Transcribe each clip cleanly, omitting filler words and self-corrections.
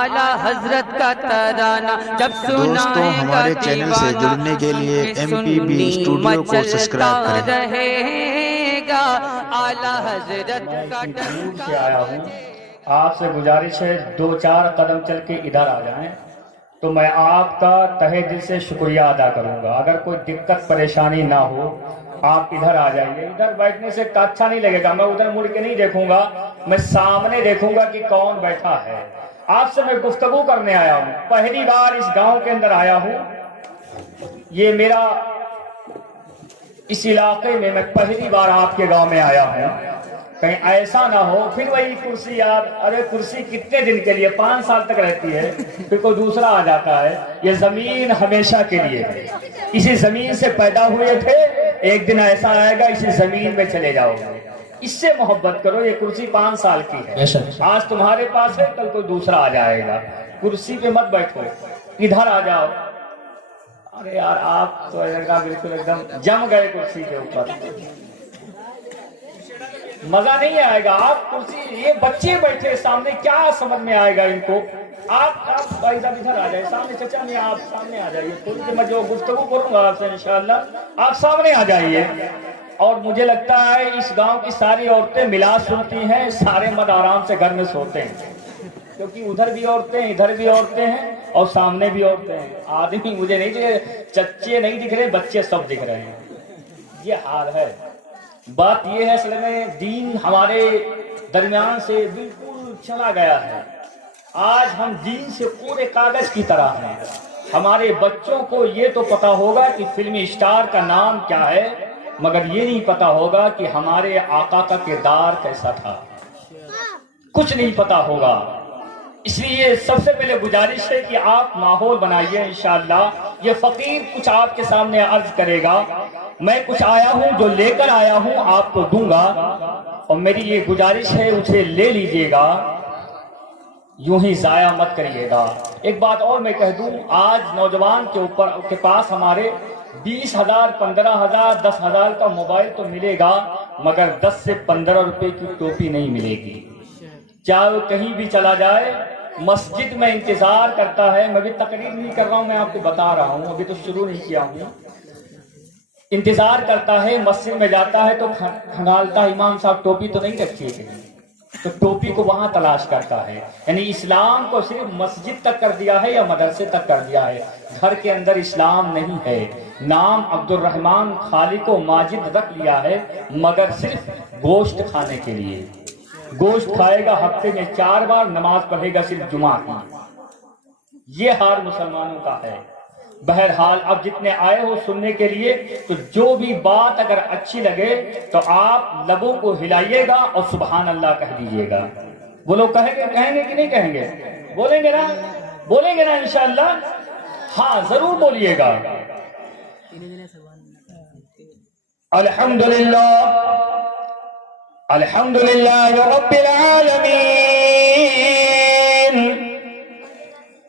اعلیٰ حضرت کا ترانہ جب دوستوں ہمارے چینل سے جڑنے کے لیے MPB اسٹوڈیو کو سبسکرائب کریں۔ رہے گا اعلیٰ حضرت کا دور سے آیا ہوں، آپ سے گزارش ہے 2-4 قدم چل کے ادھر آ جائیں تو میں آپ کا تہہ دل سے شکریہ ادا کروں گا۔ اگر کوئی دقت پریشانی نہ ہو آپ ادھر آ جائیے۔ ادھر بیٹھنے سے اچھا نہیں لگے گا، میں ادھر مڑ کے نہیں دیکھوں گا، میں سامنے دیکھوں گا کہ کون بیٹھا ہے۔ آپ سے میں گفتگو کرنے آیا ہوں، پہلی بار اس گاؤں کے اندر آیا ہوں، یہ میرا اس علاقے میں میں پہلی بار آپ کے گاؤں میں آیا ہوں۔ کہیں ایسا نہ ہو پھر وہی کرسی، آپ ارے کرسی کتنے دن کے لیے؟ 5 سال تک رہتی ہے، پھر کوئی دوسرا آ جاتا ہے۔ یہ زمین ہمیشہ کے لیے ہے، اسی زمین سے پیدا ہوئے تھے، ایک دن ایسا آئے گا اسی زمین میں چلے جاؤ گے۔ اس سے محبت کرو، یہ کرسی 5 سال کی ہے، آج تمہارے پاس ہے کل کوئی دوسرا آ جائے گا۔ کرسی پہ مت بیٹھو، ادھر آ جاؤ۔ ارے یار آپ تو بالکل ایک دم جم گئے کرسی کے اوپر، مزہ نہیں آئے گا۔ آپ کرسی، یہ بچے بیٹھے سامنے، کیا سمجھ میں آئے گا ان کو؟ آپ بھائی صاحب ادھر آ جائے سامنے، چچا نہیں آپ سامنے آ جائیے، تھوڑی دیر میں جو گفتگو کروں گا آپ سے انشاءاللہ آپ سامنے آ جائیے۔ اور مجھے لگتا ہے اس گاؤں کی ساری عورتیں ملا سنتی ہیں، سارے مرد آرام سے گھر میں سوتے ہیں، کیونکہ ادھر بھی عورتیں ہیں، ادھر بھی عورتیں ہیں اور سامنے بھی عورتیں ہیں۔ آدمی مجھے نہیں دکھ رہے، چچے نہیں دکھ رہے، بچے سب دکھ رہے ہیں۔ یہ حال ہے۔ بات یہ ہے اصل میں دین ہمارے درمیان سے بالکل چلا گیا ہے۔ آج ہم دین سے پورے کاغذ کی طرح ہیں۔ ہمارے بچوں کو یہ تو پتا ہوگا کہ فلمی اسٹار کا نام کیا ہے، مگر یہ نہیں پتا ہوگا کہ ہمارے آقا کا کردار کیسا تھا، کچھ نہیں پتا ہوگا۔ اس لیے سب سے پہلے گزارش ہے کہ آپ ماحول بنائیے، انشاءاللہ یہ فقیر کچھ آپ کے سامنے عرض کرے گا، میں کچھ آیا ہوں جو لے کر آیا ہوں آپ کو دوں گا، اور میری یہ گزارش ہے اسے لے لیجئے گا، یوں ہی ضائع مت کریے گا۔ ایک بات اور میں کہہ دوں، آج نوجوان کے پاس ہمارے 20,000 15,000 10,000 کا موبائل تو ملے گا، مگر 10 سے 15 روپے کی ٹوپی نہیں ملے گی۔ چاہے وہ کہیں بھی چلا جائے، مسجد میں انتظار کرتا ہے، میں بھی تقریر نہیں کر رہا ہوں، میں آپ کو بتا رہا ہوں، ابھی تو شروع نہیں کیا ہوں۔ انتظار کرتا ہے، مسجد میں جاتا ہے تو کھنگالتا ہے، امام صاحب ٹوپی تو نہیں رکھی ہے، تو ٹوپی کو وہاں تلاش کرتا ہے۔ یعنی اسلام کو صرف مسجد تک کر دیا ہے یا مدرسے تک کر دیا ہے، گھر کے اندر اسلام نہیں ہے۔ نام عبد الرحمن خالق و ماجد رکھ لیا ہے، مگر صرف گوشت کھانے کے لیے۔ گوشت کھائے گا ہفتے میں 4 بار، نماز پڑھے گا صرف جمعہ کی۔ یہ حال مسلمانوں کا ہے۔ بہرحال اب جتنے آئے ہو سننے کے لیے، تو جو بھی بات اگر اچھی لگے تو آپ لبوں کو ہلائیے گا اور سبحان اللہ کہہ دیجیے گا۔ وہ لوگ کہیں گے کہ نہیں کہیں گے؟ بولیں گے نا؟ بولیں گے نا انشاءاللہ؟ ہاں ضرور بولیے گا۔ الحمدللہ الحمدللہ رب العالمین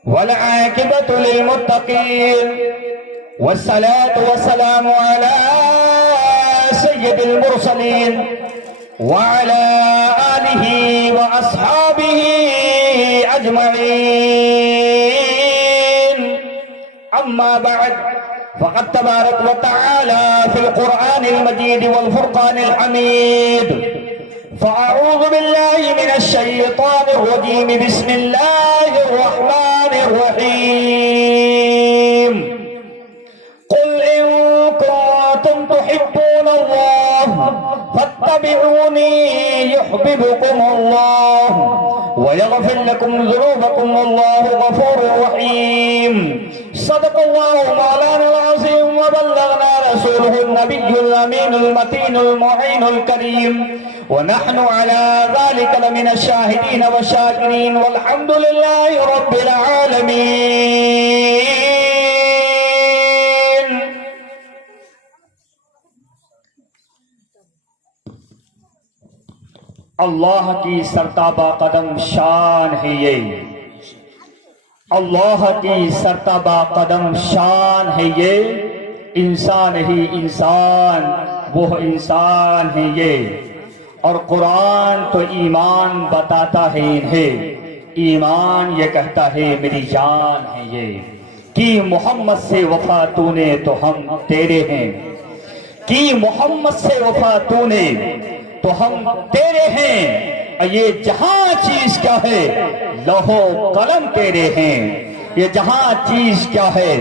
والعاقبۃ للمتقین والصلاة والسلام علی سید المرسلین وعلی آلہ واصحابہ اجمعین۔ اما بعد فقد تبارک وتعالی فی القرآن المجید والفرقان الحمید، فأعوذ بالله من الشيطان الرجيم، بسم الله الرحمن الرحيم، قل إن كنتم تحبون الله فاتبعوني يحببكم الله ويغفر لكم ذنوبكم والله غفور رحيم۔ صدق الله مولانا العظيم وبلغنا رسوله النبي الأمين المتين المعين الكريم، ونحن على ذلك لمن الشاهدين والشاكرين، والحمد لله رب العالمين۔ اللہ کی سرتابہ قدم شان ہے یہ، اللہ کی سرتابہ قدم شان ہے یہ، انسان ہی انسان وہ انسان ہے یہ، اور قرآن تو ایمان بتاتا ہے انہیں، ایمان یہ کہتا ہے میری جان ہے یہ، کی محمد سے وفا تو نے تو ہم تیرے ہیں، کی محمد سے وفا تو نے تو ہم تیرے ہیں، یہ جہاں چیز کیا ہے لوح و قلم تیرے ہیں، یہ جہاں چیز کیا ہے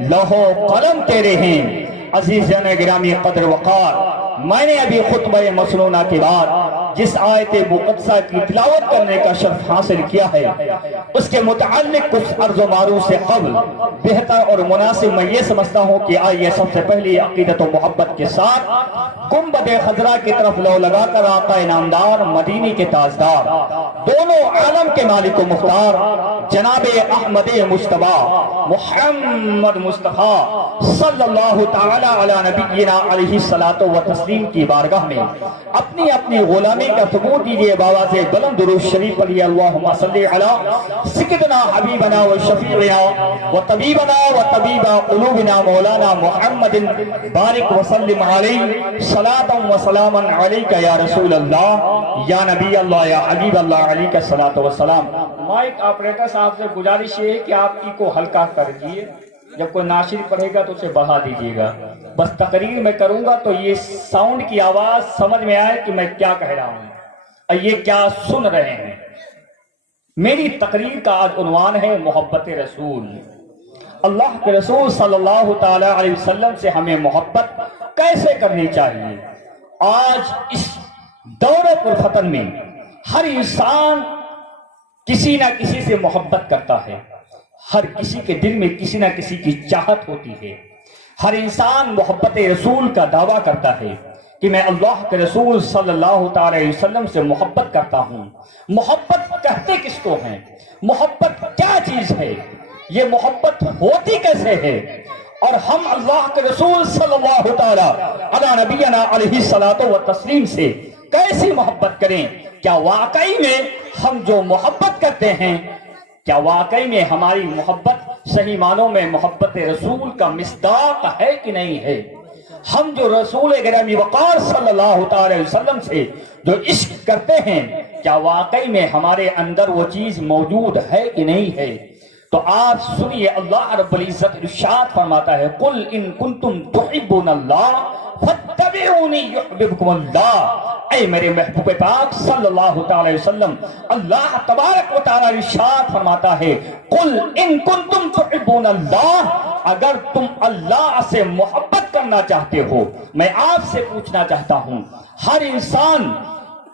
لوح و قلم تیرے ہیں۔ عزیزان گرامی قدر وقار، میں نے ابھی خطبہ مسنونہ کے بعد جس آیت مقدسہ کی تلاوت کرنے کا شرف حاصل کیا ہے اس کے متعلق کچھ عرض و معروف سے قبل بہتر اور مناسب میں یہ سمجھتا ہوں کہ آئیے سب سے پہلی عقیدت و محبت کے ساتھ گنبد خضرا کی طرف لو لگا کر آقا نامدار مدینی کے تاجدار دونوں عالم کے مالک و مختار جناب احمد مجتبی محمد مصطفیٰ صلی اللہ تعالی علی نبینا علیہ الصلوۃ والتسلیم کی بارگاہ میں اپنی اپنی غلامی کا ثبوت دیجئے بآواز بلند درود شریف پڑھیے اللہم صلی علی سیدنا حبیبنا و شفیعنا و طبیبنا و طبیب قلوبنا مولانا محمد بارک وسلم علیہ صلاۃ و سلاما علیک یا رسول اللہ یا نبی اللہ یا حبیب اللہ علیہ کا صلاۃ و سلام۔ مائک آپریٹر صاحب سے گزارش یہ ہے کہ آپ کی کو ہلکا کر دیجئے، جب کوئی ناشر پڑھے گا تو اسے بڑھا دیجئے گا، بس تقریر میں کروں گا تو یہ ساؤنڈ کی آواز سمجھ میں آئے کہ میں کیا کہہ رہا ہوں اور یہ کیا سن رہے ہیں۔ میری تقریر کا آج عنوان ہے محبت رسول۔ اللہ کے رسول صلی اللہ تعالی علیہ وسلم سے ہمیں محبت کیسے کرنی چاہیے۔ آج اس دور پرفتن میں ہر انسان کسی نہ کسی سے محبت کرتا ہے، ہر کسی کے دل میں کسی نہ کسی کی چاہت ہوتی ہے، ہر انسان محبت رسول کا دعویٰ کرتا ہے کہ میں اللہ کے رسول صلی اللہ تعالی علیہ وسلم سے محبت کرتا ہوں۔ محبت کہتے کس کو ہیں؟ محبت کیا چیز ہے؟ یہ محبت ہوتی کیسے ہے؟ اور ہم اللہ کے رسول صلی اللہ تعالی علی نبینا علیہ الصلوۃ والتسلیم سے کیسی محبت کریں؟ کیا واقعی میں ہم جو محبت کرتے ہیں، کیا واقعی میں ہماری محبت صحیح معنوں میں محبت رسول کا مصداق ہے کہ نہیں ہے؟ ہم جو رسول گرامی وقار صلی اللہ تعالی علیہ وسلم سے جو عشق کرتے ہیں، کیا واقعی میں ہمارے اندر وہ چیز موجود ہے کہ نہیں ہے؟ تو آپ سنیے، اللہ رب العزت ارشاد فرماتا ہے قل ان کنتم تحبون اللہ فاتبعونی یحببکم اللہ۔ اے میرے محبوب پاک صلی اللہ تعالی وسلم، اللہ تبارک و تعالی ارشاد فرماتا ہے قل ان کنتم تحبون اللہ، اگر تم اللہ سے محبت کرنا چاہتے ہو، میں آپ سے پوچھنا چاہتا ہوں، ہر انسان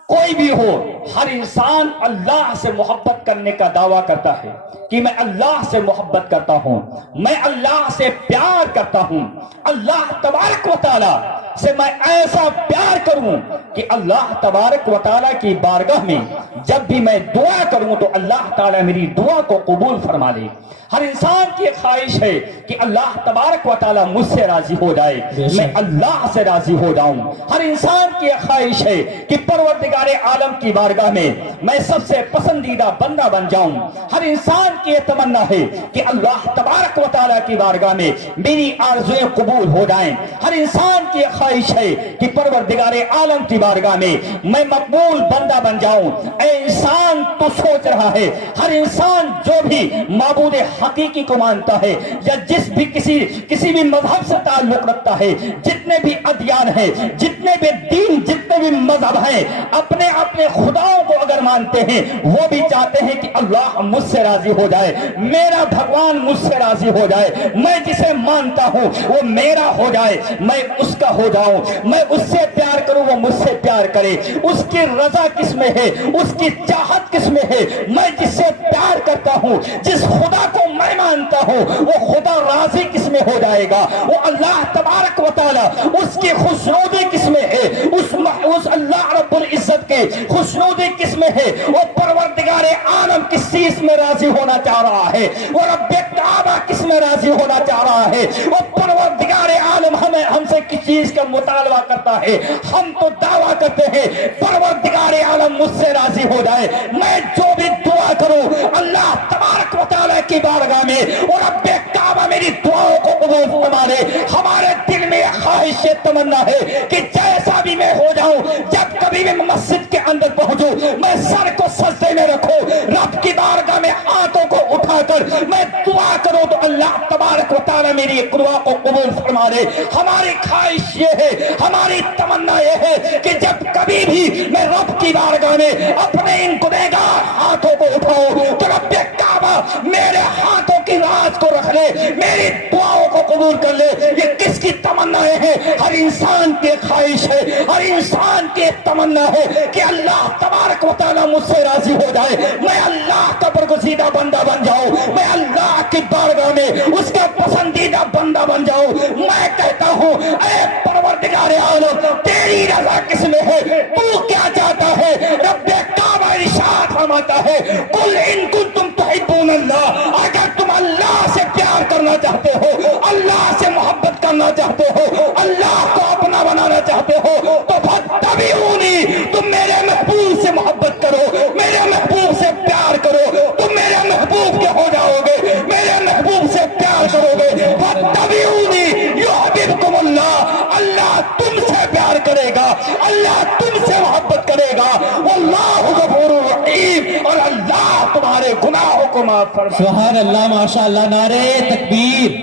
کوئی بھی ہو، ہر انسان اللہ سے محبت کرنے کا دعویٰ کرتا ہے کہ میں اللہ سے محبت کرتا ہوں، میں اللہ سے پیار کرتا ہوں، اللہ تبارک و تعالی سے میں ایسا پیار کروں کہ اللہ تبارک و تعالی کی بارگاہ میں جب بھی میں دعا کروں تو اللہ تعالی میری دعا کو قبول فرما لے۔ ہر انسان کی ایک خواہش ہے کہ اللہ تبارک و تعالی مجھ سے راضی ہو جائے، میں اللہ سے راضی ہو جاؤں۔ ہر انسان کی ایک خواہش ہے کہ پروردگار عالم کی بارگاہ میں میں سب سے پسندیدہ بندہ بن جاؤں۔ ہر انسان کی یہ تمنا ہے کہ اللہ تبارک و تعالی کی بارگاہ میں میری آرزویں قبول ہو جائیں۔ ہر انسان کی ایک خواہش ہے کہ پروردگار عالم کی بارگاہ میں میں مقبول بندہ بن جاؤں۔ اے انسان تو سوچ رہا ہے، ہر انسان جو بھی معبود حقیقی کو مانتا ہے یا جس بھی کسی بھی مذہب سے تعلق رکھتا ہے، جتنے بھی ادیان ہیں، جتنے بھی دین، جتنے بھی مذہب ہیں، اپنے اپنے خداؤں کو اگر مانتے ہیں، وہ بھی چاہتے ہیں کہ اللہ مجھ سے راضی ہو جائے، میرا بھگوان مجھ سے راضی ہو جائے، میں جسے مانتا ہوں وہ میرا ہو جائے، میں اس کا ہو جاؤں، میں اس سے پیار کروں وہ مجھ سے پیار کرے۔ اس کی رضا کس میں ہے؟ اس کی چاہت کس میں ہے؟ میں جس سے پیار کرتا ہوں، جس خدا کو میں مانتا ہوں، وہ خدا راضی کس میں ہو جائے گا؟ وہ اللہ تبارک و تعالی اس کی خوشنودی کس میں ہے؟ اس اللہ رب العزت کے خوشنودی کس میں ہے؟ وہ پروردگار عالم کس چیز میں راضی ہونا چاہ رہا ہے؟ وہ رب کعبہ کس میں راضی ہونا چاہ رہا ہے؟ وہ پروردگار عالم ہم سے کس چیز کا مطالبہ کرتا ہے؟ ہم تو دعویٰ کرتے ہیں پروردگار عالم مجھ سے راضی ہو جائے، میں جو بھی دعا کروں اللہ تبارک و تعالی کی بارگاہ میں اور رب کعبہ میری دعاؤں کو قبول فرما لے۔ ہمارے دل میں خواہش تمنا ہے کہ جیسا بھی میں ہو جاؤں، جب کبھی بھی مسجد کے اندر پہنچوں میں سر کو سجدے میں رکھوں, رب کی بارگاہ میں ہاتھوں کو اٹھا کر میں دعا کروں تو اللہ تبارک و تعالیٰ میری ایک دعا کو قبول فرما دے. ہماری خواہش یہ ہے, ہماری تمنا یہ ہے کہ جب کبھی بھی میں رب کی بارگاہ میں اپنے ان گنہگار ہاتھوں کو اٹھاؤں تو رب کعبہ میرے ہاتھوں کی راز کو رکھ لے, میری دعاؤں کو قبول کر لے. یہ کس کی تمنا ہے؟ ہر انسان کی خواہش ہے, ہر انسان کی تمنا ہے کہ اللہ تبارک و تعالیٰ مجھ سے راضی ہو جائے, میں اللہ کا برگزیدہ بندہ بن جاؤں, میں اللہ کی بارگاہ میں اس کا پسندیدہ بندہ بن جاؤں. میں کہتا ہوں اے پروردگار عالم تیری رضا کس میں ہے, تو کیا چاہتا ہے؟ رب کعبہ ارشاد فرماتا ہے قل ان کنتم تحبون اللہ, اگر تم اللہ سے پیار کرنا چاہتے ہو, اللہ سے محبت کرنا چاہتے ہو, اللہ کو اپنا بنانا چاہتے ہو تو فاتبعونی, تم میرے محبوب سے محبت کرو, میرے محبوب سے پیار کرو, تم میرے محبوب کے ہو جاؤ گے, میرے محبوب سے پیار کرو گے. فاتبعونی یحببکم اللہ, اللہ تم سے پیار کرے گا, اللہ تم سے محبت کرے گا. واللہ غفور رحیم, اور اللہ تمہارے گناہوں کو معاف فرمائے. سبحان اللہ, ماشاء اللہ. نعرے تکبیر,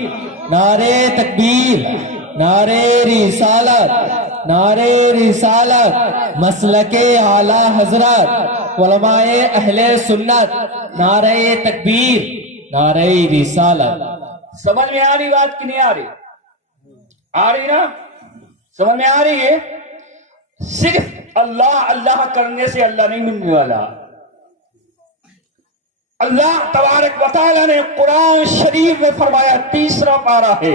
نعرے تکبیر, نعرے رسالت, نعرے رسالت, مسلک اعلی حضرت علماء اہل سنت, نعرے تکبیر, نعرے رسالت. سمجھ میں آ رہی بات کہ نہیں آ رہی؟ آ رہی نا؟ سمجھ میں آ رہی ہے؟ صرف اللہ اللہ کرنے سے اللہ نہیں ملنے والا. اللہ تبارک و تعالیٰ نے قرآن شریف میں فرمایا, تیسرا پارہ ہے,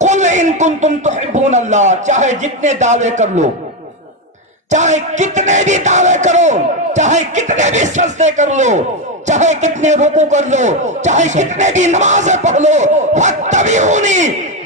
قل ان کنتم تحبون اللہ, چاہے جتنے دعوے کر لو, چاہے کتنے بھی دعوے کرو, چاہے کتنے بھی سجدے کر لو, چاہے کتنے رکوع کر لو, چاہے کتنے بھی نمازیں پڑھ لو, فاتبعونی,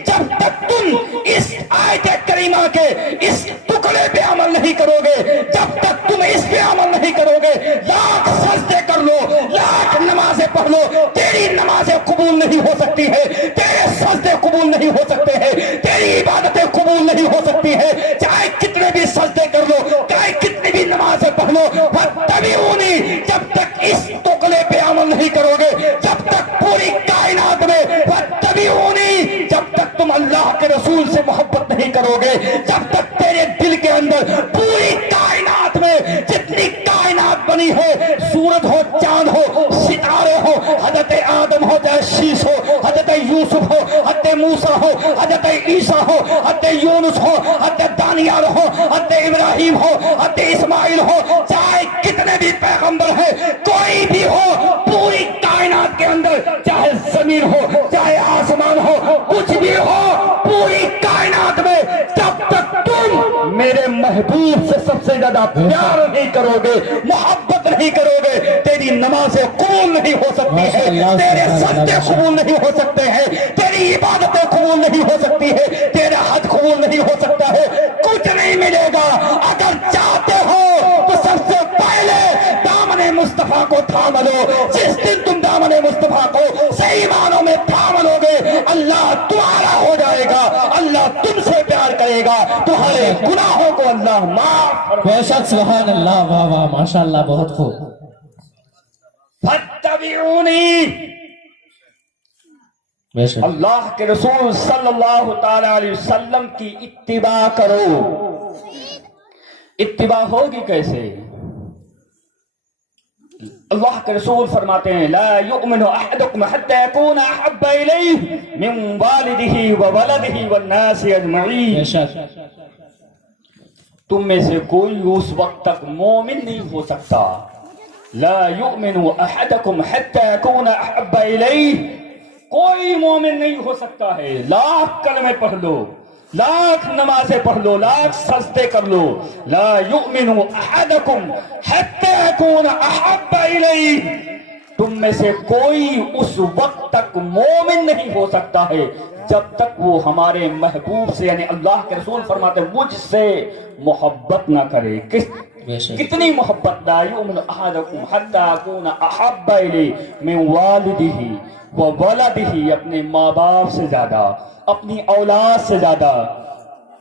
جب تک تم اس آیت کریمہ کے اس ٹکڑے پہ عمل نہیں کرو گے, جب تک تم اس پہ عمل نہیں کرو گے, لاکھ سجدے کر لو, لاکھ نمازیں پڑھ لو, تیری نمازیں قبول نہیں ہو سکتی ہے, تیرے سجدے قبول نہیں ہو سکتے ہیں, تیری عبادتیں قبول نہیں ہو سکتی ہیں. چاہے کتنے بھی سجدے کر لو, چاہے کتنی بھی نمازیں پڑھ لو, فاتبعونی, جب تک اس ٹکڑے پہ عمل نہیں کرو گے, جب تک پوری کائنات میں فاتبعونی, جب تک تم اللہ کے رسول سے محبت نہیں کرو گے, جب تک تیرے دل کے اندر پوری کائنات میں جتنی کائنات بنی ہے, سورج ہو, چاند ہو, ستارے ہو, حضرت آدم ہو, چاہے شیش ہو, حضرت یوسف ہو, حضرت موسیٰ ہو, حضرت عیسیٰ ہو, حضرت یونس ہو, حضرت دانیال ہو, حضرت ابراہیم ہو, حضرت اسماعیل ہو, چاہے کتنے بھی پیغمبر ہیں, کوئی بھی ہو, پوری کائنات کے اندر, چاہے زمین ہو, چاہے آسمان ہو, کچھ بھی ہو, پوری کائنات میں جب تک تم میرے محبوب سے سب سے زیادہ پیار نہیں کرو گے, محبت نہیں کرو گے, تیری نمازیں قبول نہیں ہو سکتی ہے, تیرے سجدے قبول نہیں ہو سکتے ہیں, تیری عبادتیں قبول نہیں ہو سکتی ہے, تیرا حج قبول نہیں ہو سکتا ہے, کچھ نہیں ملے گا. اگر چاہتے ہو تو سب سے پہلے دامن مصطفیٰ کو تھام لو. جس دن تم دامن مصطفیٰ کو صحیح معنوں میں تھام لو گے, اللہ تمہارا ہو جائے گا, اللہ تم سے پیار کرے گا, تمہارے گناہوں کو اللہ معاف. بے شک, سبحان اللہ, واہ واہ, ماشاء اللہ, بہت خوب. فاتبعونی, بے شک, اللہ کے رسول صلی اللہ تعالی علیہ وسلم کی اتباع کرو. اتباع ہوگی کیسے؟ اللہ کے رسول فرماتے ہیں لا یؤمن احدکم حتی یکون احب الیہ من والدہ وولدہ والناس اجمعین. بے شک, تم میں سے کوئی اس وقت تک مومن نہیں ہو سکتا. لا یؤمن احدکم حتی یکون احب الیہ, کوئی مومن نہیں ہو سکتا ہے. لاکھ کلمے پڑھ لو, لاکھ نمازیں پڑھ لو, لاکھ سجدے کر لو, لا یؤمن احدکم حتی یکون احب الیہ, تم میں سے کوئی اس وقت تک مومن نہیں ہو سکتا ہے جب تک وہ ہمارے محبوب سے, یعنی اللہ کے رسول فرماتے ہیں مجھ سے محبت نہ کرے. کتنی محبت؟ لا یؤمن احدکم حتی یکون احب الیہ من والدہ وولدہ, اپنے ماں باپ سے زیادہ, اپنی اولاد سے زیادہ,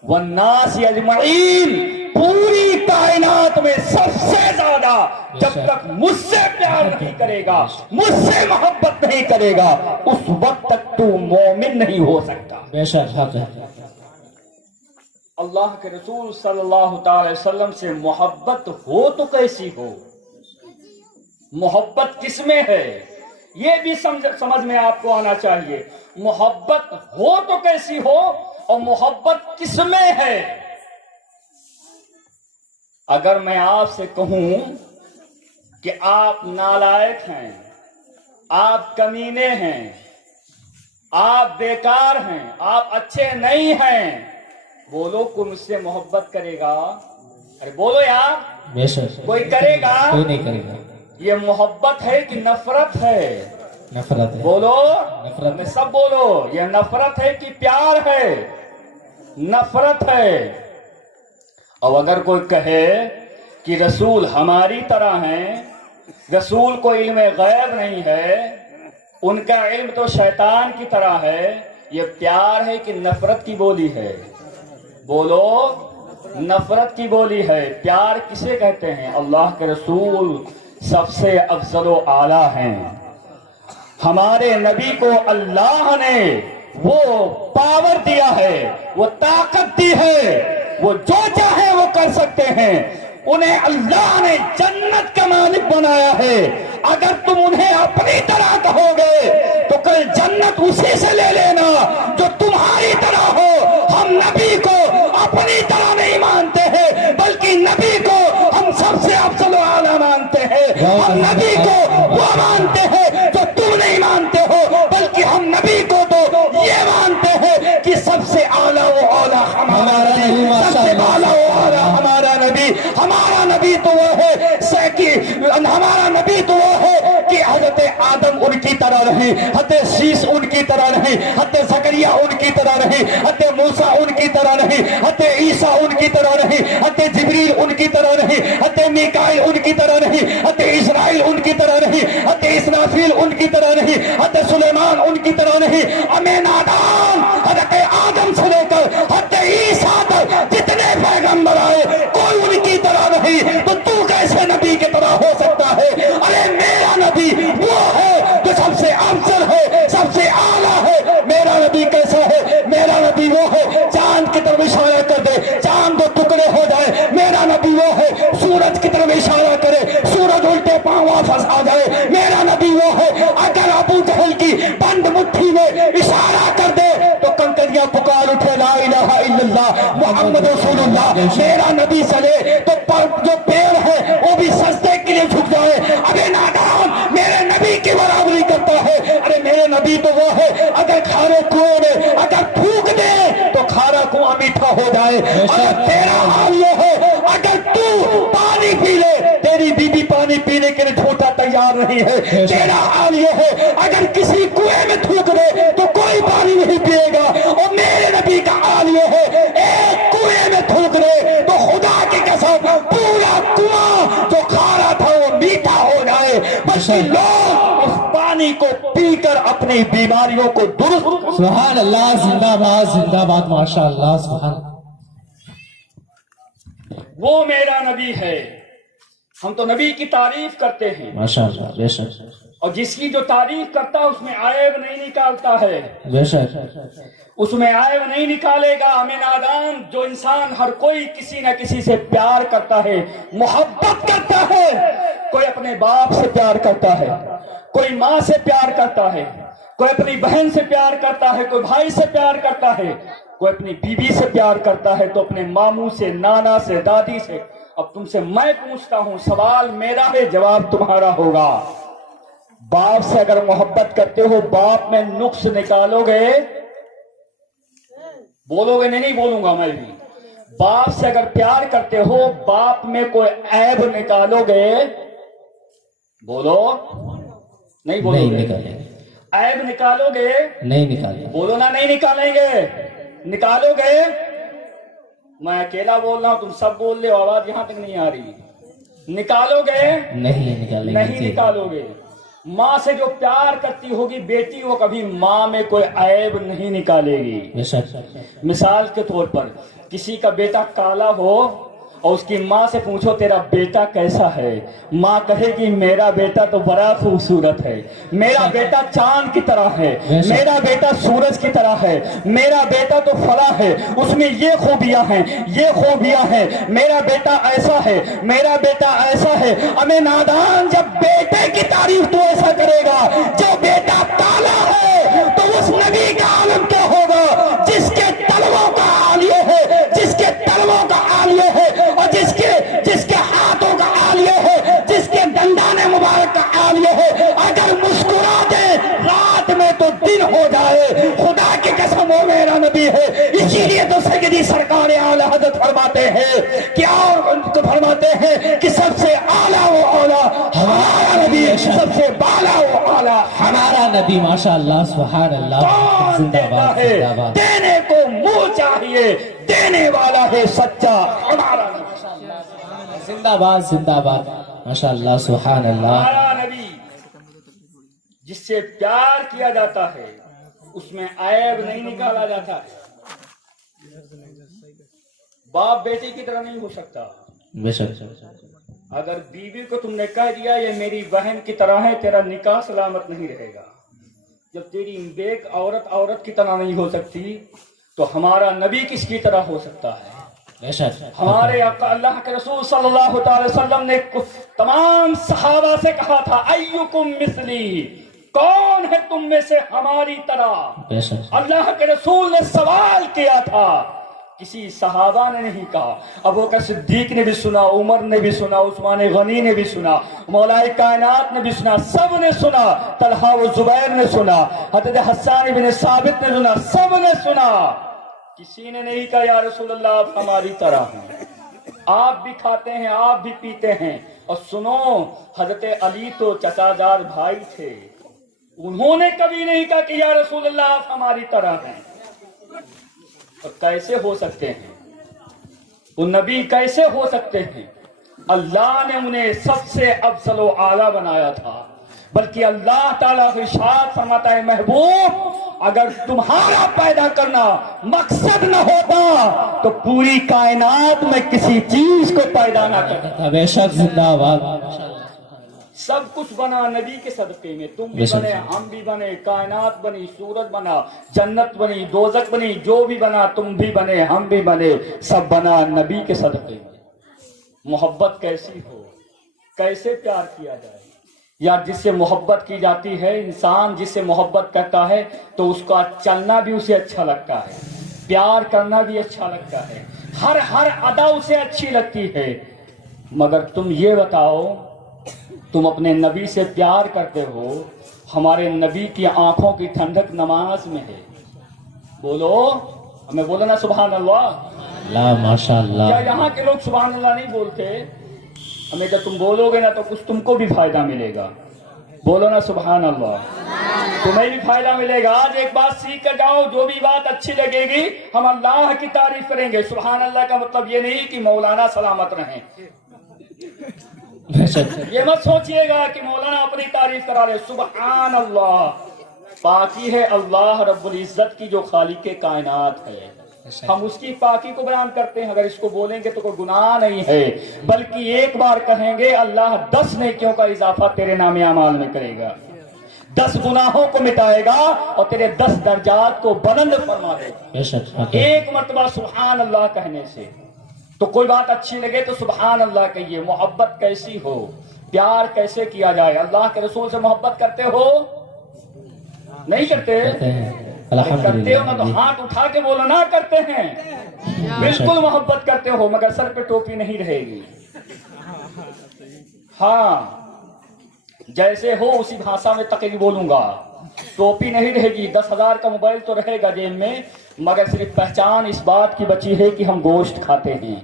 والناس اجمعین, पूरी कायनात में सबसे ज्यादा जब तक मुझसे प्यार नहीं करेगा, मुझसे मोहब्बत नहीं करेगा, उस वक्त तक तू मोमिन नहीं हो सकता। बेशक हक है। अल्लाह के रसूल सल्लल्लाहु अलैहि वसल्लम से मोहब्बत हो तो कैसी हो, मोहब्बत किसमें है ये भी समझ में आपको आना चाहिए। मोहब्बत हो तो कैसी हो और मोहब्बत किसमें है। अगर मैं आपसे कहूं कि आप नालायक हैं, आप कमीने हैं, आप बेकार हैं, आप अच्छे नहीं हैं, बोलो कोई मुझसे मोहब्बत करेगा? अरे बोलो यार, बेशक कोई करेगा? कोई नहीं करेगा। ये मोहब्बत है कि नफरत है? नफरत है। बोलो, नफरत में सब बोलो, ये नफरत है कि प्यार है? नफरत है। अब अगर कोई कहे कि रसूल हमारी तरह हैं, रसूल को इल्म गैब नहीं है, उनका इल्म तो शैतान की तरह है, ये प्यार है कि नफरत की बोली है? बोलो, नफरत की बोली है। प्यार किसे कहते हैं? अल्लाह के रसूल सबसे अफजल आला हैं। हमारे नबी को अल्लाह ने वो पावर दिया है, वो ताकत दी है, वो जो चाहे वो कर सकते हैं। उन्हें अल्लाह ने जन्नत का मालिक बनाया है। अगर तुम उन्हें अपनी तरह कहोगे तो कल जन्नत उसी से ले लेना जो तुम्हारी तरह हो। हम नबी को अपनी तरह नहीं मानते हैं, बल्कि नबी को हम सबसे अफजल आला मानते हैं। हम नबी को वो मानते हैं जो तुम नहीं मानते हो, बल्कि हम नबी को तो ये मानते हैं कि सबसे आला वो आला हमारा नबी, सबसे आला वो आला हमारा नबी। हमारा नबी तो वो है हमारा नबी तो वो है कि हजरत आदम उनकी तरह रहे, हजरत शीश उनकी तरह रहे, हजरत जकरिया उनकी तरह रहे, हजरत मूसा उनकी तरह रहे, हजरत ईसा उनकी तरह रहे, हजरत जिब्रील उनकी तरह रहे, हजरत मीकाईल उनकी तरह रहे, हजरत इस्राइल उनकी तरह रहे, हजरत इसराफील उनकी तरह रहे, हजरत सुलेमान उनकी तरह रहे। अमेनादान हजरत आदम से लेकर हजरत ईसा तक जितने पैगंबर आए कोई उनकी तरह नहीं, तो तू कैसे नबी की तरह हो सकता है? अरे मेरा नबी वो है जो सबसे अफजल है, सबसे आला है। मेरा नबी कैसा है? मेरा नबी वो है चांद की तरफ इशारा कर दे, चांद दो टुकड़े हो जाए। मेरा नबी वो है सूरज की तरफ इशारा करे, सूरज उल्टे पांव वापस आ जाए। मेरा नबी वो है अगर अबू जहल की बंद मुट्ठी में इशारा कर दे तो कंकरियां पुकार उठे, ला इलाहा इल्लल्लाह मुहम्मद रसूलुल्लाह। मेरा नबी चले तो जो पेड़ है वो भी सजदे के लिए झुक जाए। अबे नादान, मेरे नबी की बराबरी करता है। अरे मेरे नबी तो वो है अगर खारे कुएं में अगर थूक दे तो खारा कुआं मीठा हो जाए। अगर तेरा हाल ये है अगर तू पानी पी ले, तेरी बीबी पानी पीने के लिए झूठा तैयार नहीं है। तेरा हाल ये है अगर किसी कुएं में थूक दे तो कोई पानी नहीं पिएगा। और मेरे नबी का हाल ये है एक कुएं में थूक दे तो खुदा की कसम पूरा कुआं जो खारा था वो मीठा हो जाए। बस लोग उस पानी को पीकर अपनी बीमारियों को दुरुस्त। सुभान अल्लाह, जिंदाबाद जिंदाबाद, माशाअल्लाह, सुभान। वो मेरा नबी है। हम तो नबी की तारीफ करते हैं माशाअल्लाह, बेशक। और जिसकी जो तारीफ करता है उसमें आयब नहीं निकालता है, बेशक उसमें आयब नहीं निकालेगा। अमीनादान, जो इंसान हर कोई किसी न किसी से प्यार करता है, मोहब्बत करता है, कोई अपने बाप से प्यार करता है, कोई माँ से प्यार करता है, कोई अपनी बहन से प्यार करता है, कोई भाई से प्यार करता है, कोई अपनी बीवी से प्यार करता है, तो अपने मामू से, नाना से, दादी से। अब तुमसे मैं पूछता हूं, सवाल मेरा है, जवाब तुम्हारा होगा। बाप से अगर मोहब्बत करते हो, बाप में नुक्स निकालोगे? बोलोगे? नहीं बोलूंगा मैं भी। बाप से अगर प्यार करते हो, बाप में कोई ऐब निकालोगे? बोलो, नहीं बोलोगे? नहीं निकालेंगे। ऐब निकालोगे? नहीं निकालेंगे। बोलो ना, नहीं निकालेंगे। निकालोगे? मैं अकेला बोल रहा हूं, तुम सब बोल रहे हो, आवाज यहां तक नहीं आ रही। निकालोगे? नहीं निकालेंगे। नहीं निकालोगे। माँ से जो प्यार करती होगी बेटी, वो कभी माँ में कोई ऐब नहीं निकालेगी। बेशक। मिसाल के तौर पर किसी का बेटा काला हो और उसकी माँ से पूछो तेरा बेटा कैसा है, माँ कहेगी मेरा बेटा तो बड़ा खूबसूरत है, मेरा बेटा चांद की तरह है, मेरा बेटा सूरज की तरह है, मेरा बेटा तो फला है, उसमें ये खूबियां हैं, ये खूबियां हैं, मेरा बेटा ऐसा है, मेरा बेटा ऐसा है। हमें नादान, जब बेटे की तारीफ तो ऐसा करेगा, जो बेटा पाला है तो उस नबी का आलम क्या होगा, जिसके तलवों का आलिया है, जिसके तलवों का आलिया है, और जिसके हाथों का आलिया है, जिसके दंडाने मुबारक का आलिया है। अगर मुस्कुरा दे रात में तो दिन हो जाए, खुदा की कसम वो मेरा नबी है। इसीलिए तो सैयदी सरकार आला हज़रत फरमाते हैं, क्या फरमाते हैं कि सबसे आला वो आला हमारा नबी, सबसे बाला वो आला हमारा नबी। माशाअल्लाह, सुभान अल्लाह। कौन देता जिंदाबाद है, जिंदाबाद। देने को मुंह चाहिए, देने वाला है सच्चा हमारा नबी। जिंदाबाद जिंदाबाद। माशाअल्लाह, सुभान अल्लाह। हमारा नबी जिससे प्यार किया जाता है उसमें ऐब नहीं निकाला जाता है। बाप बेटे की तरह नहीं हो सकता। बेशक। अगर बीवी को तुमने कह दिया ये मेरी बहन की तरह है, तेरा निकाह सलामत नहीं रहेगा। जब तेरी बेक औरत की तरह नहीं हो सकती तो हमारा नबी किसकी तरह हो सकता है। बेशक। हमारे अल्लाह के रसूल सल्लल्लाहु अलैहि वसल्लम ने तमाम सहाबा से कहा था, अय्युकुम मिस्ली, कौन है तुम में से हमारी तरह। बेशक। अल्लाह के रसूल ने सवाल किया था, किसी सहाबा ने नहीं कहा। अबू बकर सिद्दीक ने भी सुना, उमर ने भी सुना, उस्मान गनी ने भी सुना, मौलाए कायनात ने भी सुना, सब ने सुना, तलहा व जुबैर ने सुना, हज़रत हसन इब्न साबित ने सुना, सब ने सुना। किसी ने नहीं कहा या रसूलल्लाह आप हमारी तरह हैं, आप भी खाते हैं, आप भी पीते हैं। और सुनो, हज़रत अली तो चचाजाद भाई थे, उन्होंने कभी नहीं कहा कि या रसूलल्लाह आप हमारी तरह हैं। और कैसे हो सकते हैं वो नबी, कैसे हो सकते हैं। अल्लाह ने उन्हें सबसे अफजल व आला बनाया था। बल्कि अल्लाह ताला इरशाद फरमाता है, महबूब अगर तुम्हारा पैदा करना मकसद न होता तो पूरी कायनात में किसी चीज को पैदा न करता। बेशक। जिंदाबाद। सब कुछ बना नबी के सदके में। तुम भी बने, हम भी बने, कायनात बनी, सूरज बना, जन्नत बनी, दोजक बनी, जो भी बना तुम भी बने, हम भी बने, सब बना नबी के सदके में। मोहब्बत कैसी हो, कैसे प्यार किया जाए। या जिससे मोहब्बत की जाती है, इंसान जिससे मोहब्बत करता है तो उसका चलना भी उसे अच्छा लगता है, प्यार करना भी अच्छा लगता है, हर अदा उसे अच्छी लगती है। मगर तुम ये बताओ, तुम अपने नबी से प्यार करते हो, हमारे नबी की आंखों की ठंडक नमाज में है। बोलो, हमें बोलो ना सुभान अल्लाह। माशाअल्लाह। क्या यहाँ के लोग सुभान अल्लाह नहीं बोलते? हमें जब तुम बोलोगे ना तो कुछ तुमको भी फायदा मिलेगा। बोलो ना सुभान अल्लाह, तुम्हें भी फायदा मिलेगा। आज एक बात सीख कर जाओ, जो भी बात अच्छी लगेगी हम अल्लाह की तारीफ करेंगे। सुभान अल्लाह का मतलब ये नहीं कि मौलाना सलामत रहें। ये मत सोचिएगा कि मौलाना अपनी तारीफ करा रहे। सुभान अल्लाह, पाकी है अल्लाह रब्बुल इज्जत की जो खालिक कायनात है, हम उसकी पाकी को बयान करते हैं। अगर इसको बोलेंगे तो कोई गुनाह नहीं है, बल्कि एक बार कहेंगे अल्लाह 10 नेकियों का इजाफा तेरे नामे अमाल में करेगा, 10 गुनाहों को मिटाएगा और तेरे 10 दर्जात को बुलंद फरमा देगा एक मर्तबा सुभान अल्लाह कहने से। तो कोई बात अच्छी लगे तो सुभान अल्लाह कहिए। मोहब्बत कैसी हो, प्यार कैसे किया जाए। अल्लाह के रसूल से मोहब्बत करते हो, नहीं करते? करते हो ना तो हाथ उठा के बोलो ना करते हैं। बिल्कुल मोहब्बत करते हो, मगर सर पे टोपी नहीं रहेगी। हाँ, जैसे हो उसी भाषा में तकरीर बोलूंगा। टोपी नहीं रहेगी, 10,000 का मोबाइल तो रहेगा जेब में, मगर सिर्फ पहचान इस बात की बची है कि हम गोश्त खाते हैं।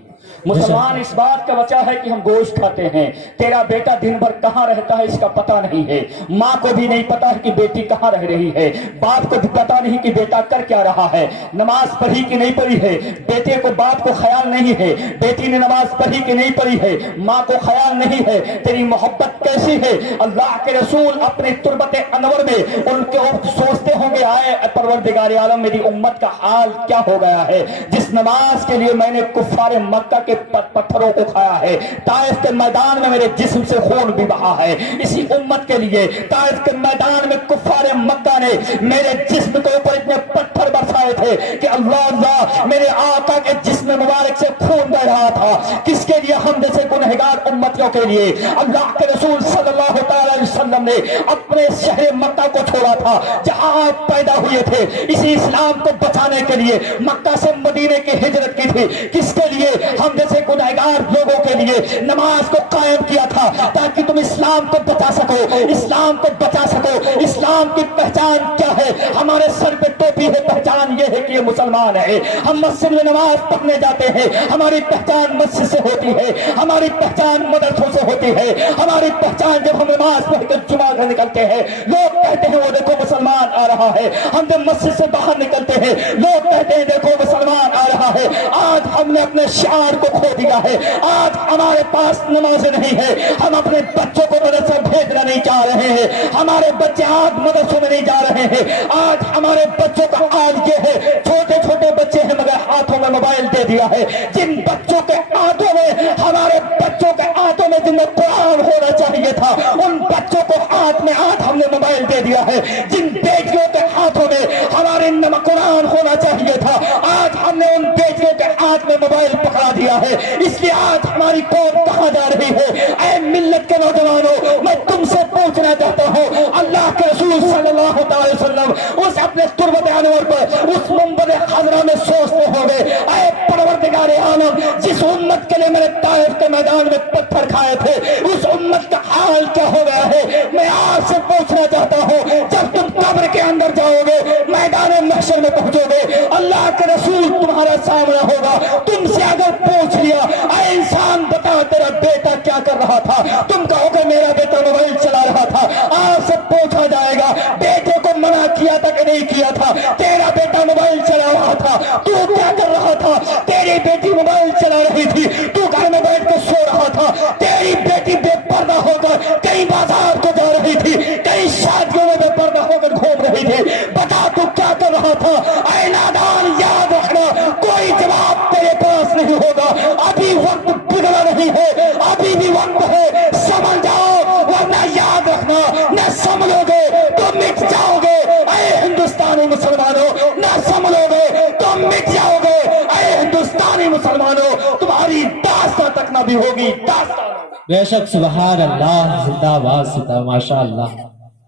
मुसलमान इस बात का बचा है कि हम गोश्त खाते हैं। तेरा बेटा दिन भर कहाँ रहता है इसका पता नहीं है। माँ को भी नहीं पता है कि बेटी कहाँ रह रही है। बाप को भी पता नहीं कि बेटा कर क्या रहा है। नमाज पढ़ी कि नहीं पढ़ी है, बेटे को बाप को ख्याल नहीं है। बेटी ने नमाज पढ़ी कि नहीं पढ़ी है, माँ को ख्याल नहीं है। तेरी मोहब्बत कैसी है? अल्लाह के रसूल अपने तुरबत अनवर में उनके सोचते होंगे आए परवरदिगार आलम मेरी उम्मत का हाल क्या हो गया है, जिस नमाज के लिए मैंने कुफ्फार मक्का के पत्थरों को खाया है, ताइफ के मैदान में मेरे जिस्म से खून भी बहा है, इसी उम्मत के लिए ताइफ के मैदान में कुफ्फार मक्का ने मेरे जिस्म के ऊपर इतने पत्थर बरसाए थे कि अल्लाह अल्लाह मेरे आका के जिस्म मुबारक से खून बह रहा था। किसके लिए? हम जैसे गुनहगार उम्मतियों के लिए। अल्लाह के रसूल सल्लल्लाहु अलैहि वसल्लम ने अपने शहर मक्का को छोड़ा था जहां आप पैदा हुए थे, इसी इस्लाम को बचाने के लिए मक्का से मदीने की हिजरत की थी। किसके लिए? हम जैसे गुनहगार लोगों के लिए नमाज को कायम किया था ताकि तुम इस्लाम को बचा सको, इस्लाम को बचा सको। इस्लाम की पहचान क्या है? हमारे सर पे टोपी है, पहचान ये है कि ये मुसलमान है। हम मस्जिद में नमाज पढ़ने जाते हैं, हमारी पहचान मस्जिद से होती है, हमारी पहचान मदरसों से होती है, हमारी पहचान जब हम नमाज पढ़कर जुमा घर निकलते हैं लोग कहते हैं वो देखो मुसलमान आ रहा है। हम जब मस्जिद से बाहर निकलते हैं लोग कहते हैं देखो मुसलमान आ रहा है। आज हमने अपने शिआर को खो दिया है, आज हमारे पास नमाज नहीं है, हम अपने बच्चों को मदरसा भेजना नहीं चाह रहे हैं, हमारे बच्चे आज मदरसों में नहीं जा रहे हैं। आज हमारे बच्चों का हाल ये है, छोटे छोटे बच्चे हैं मगर हाथों में मोबाइल दे दिया है। जिन बच्चों के हाथों में, हमारे बच्चों के हाथों में जिनमें कुरान होना चाहिए था, उन बच्चों को हाथ में हाथ हमने मोबाइल दे दिया है। जिन बेटियों के हाथों में हमारे कुरान होना चाहिए था, आज हमने उन बेटियों के हाथ में मोबाइल पकड़ा दिया है। इसलिए आज हमारी कौम कहां जा रही है? ऐ मिल्लत के नौजवानों, मैं तुमसे पूछना चाहता हूं, अल्लाह के रसूल सल्लल्लाहु अलैहि वसल्लम उस अपने तुर्बत अनवर पर उस मंबर खजरा में सोचते होंगे, ऐ परवरदिगार आलम जिस उम्मत के लिए मैंने ताइफ के मैदान में पत्थर खाए थे, उस उम्मत का हाल क्या हो गया है? मैं आपसे पूछना चाहता हूं, जब तुम कब्र के अंदर जाओगे, मैदान महशर में पहुंचोगे, अल्लाह के रसूल तुम्हारा सामना होगा। तुमसे अगर पूछ लिया ऐ इंसान बता तेरा बेटा क्या कर रहा था, तुम कहोगे मेरा बेटा मोबाइल चला रहा था। आपसे पूछा जाएगा बेटे को मना किया था कि नहीं किया था? तेरा बेटा मोबाइल चला रहा था, तू क्या कर रहा था? तेरी बेटी मोबाइल चला रही थी, तू घर में बैठ कर सो रहा था। तेरी बेटी बेपर्दा होकर कहीं बाजार को जा रही थी, कहीं शादियों में बेपर्दा होकर घूम रही थी। बता तू क्या कर रहा था? ऐ नादान याद रखना, कोई जवाब तेरे पास नहीं होगा। अभी वक्त बिगड़ा नहीं है, अभी भी वक्त है, समझ जाओ वरना याद रखना न समझोगे तो मिट जाओगे। ऐ हिंदुस्तानी मुसलमानों, न समझोगे तो मिट जाओगे। ऐ हिंदुस्तानी मुसलमानों, तुम्हारी दास्तां तक न भी होगी, दास्तां। बेशक सुभान अल्लाह, जिंदाबाद जिंदा, माशाअल्लाह।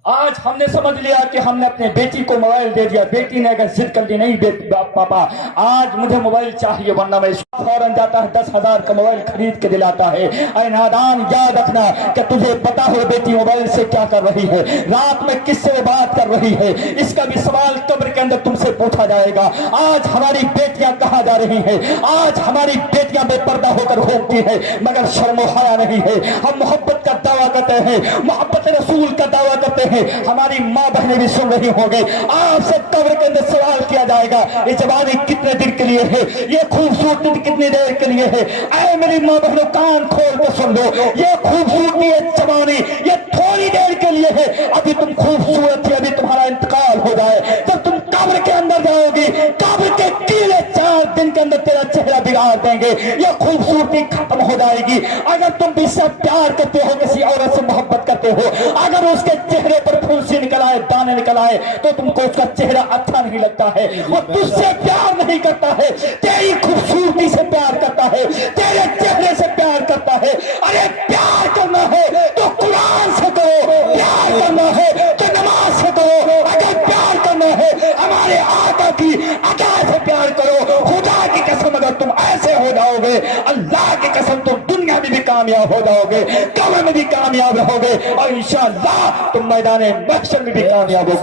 आज हमने समझ लिया कि हमने अपने बेटी को मोबाइल दे दिया, बेटी ने अगर जिद कर दी नहीं पापा आज मुझे मोबाइल चाहिए वरना मैं फौरन जाता है 10,000 का मोबाइल खरीद के दिलाता है। ऐ नादान याद रखना कि तुझे पता है बेटी मोबाइल से क्या कर रही है, रात में किससे बात कर रही है, इसका भी सवाल कब्र के अंदर तुमसे पूछा जाएगा। आज हमारी बेटियां कहाँ जा रही हैं? आज हमारी बेटियां बेपर्दा होकर घूमती है मगर शर्म हया नहीं है। हम मोहब्बत का दावा करते हैं, मोहब्बत रसूल का दावा करते हैं, हमारी माँ बहनें भी सुन रही होंगे। आपसे कब्र के अंदर सवाल किया जाएगा ये जवानी कितने दिन के लिए है, ये खूबसूरती कितनी देर के लिए है। ऐ मेरी माँ बहनों कान खोल कर सुन लो, ये खूबसूरती ये जवानी ये थोड़ी देर के लिए है। अभी तुम खूबसूरत थी, अभी तुम्हारा इंतकाल हो जाए, जब तुम कब्र के अंदर जाओगी कब्र के कीड़े 4 दिन के अंदर तेरा चेहरा बिगाड़ देंगे, ये खूबसूरती खत्म हो जाएगी। अगर तुम भी से प्यार करते हो, किसी औरत से मोहब्बत करते हो, अगर उसके चेहरे पर फुंसी निकल आए, दाने निकल आए तो तुमको उसका चेहरा अच्छा नहीं लगता है, वो तुझसे प्यार नहीं करता है, तेरी खूबसूरती से प्यार करता है, तेरे चेहरे से प्यार करता है। अरे प्यार करना है तो कुरान से करो, प्यार करना है तो नमाज से करो, अगर प्यार करना है हमारे आका की अदा से प्यार करो। खुदा की कसम अगर तुम ऐसे हो जाओगे, अल्लाह की कसम तुम दुनिया में भी कामयाब हो जाओगे, कब्र में भी कामयाब रहोगे और इंशाअल्लाह तुम मैदान महशर में भी कामयाब हो।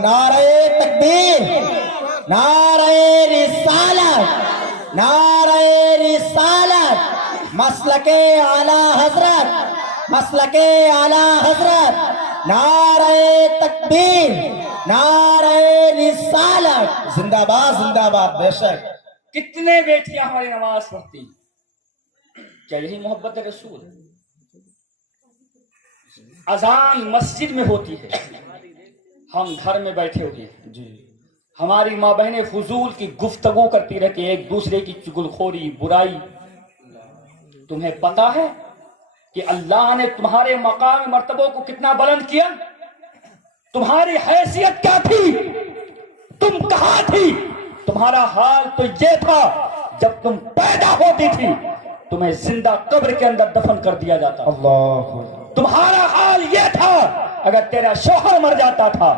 नारे तकबीर, नारे रिसालत, नारे रिसालत, मसलके आला हजरत, मसलके आला हजरत, नारे तकबीर, नारे रिसालत, जिंदाबाद जिंदाबाद। बेशक कितने बेटियां हमारी नमाज पढ़ती, क्या यही मोहब्बत है रसूल? अजान मस्जिद में होती है, हम घर में बैठे हुए हैं जी, हमारी माँ बहनें फजूल की गुफ्तगू करती रहती है, एक दूसरे की चुगलखोरी बुराई। तुम्हें पता है कि अल्लाह ने तुम्हारे मकाम मर्तबों को कितना बुलंद किया? तुम्हारी हैसियत क्या थी? तुम कहाँ थी? तुम्हारा हाल तो ये था, जब तुम पैदा होती थी तुम्हें जिंदा कब्र के अंदर दफन कर दिया जाता। अल्लाह। तुम्हारा हाल ये था, अगर तेरा शौहर मर जाता था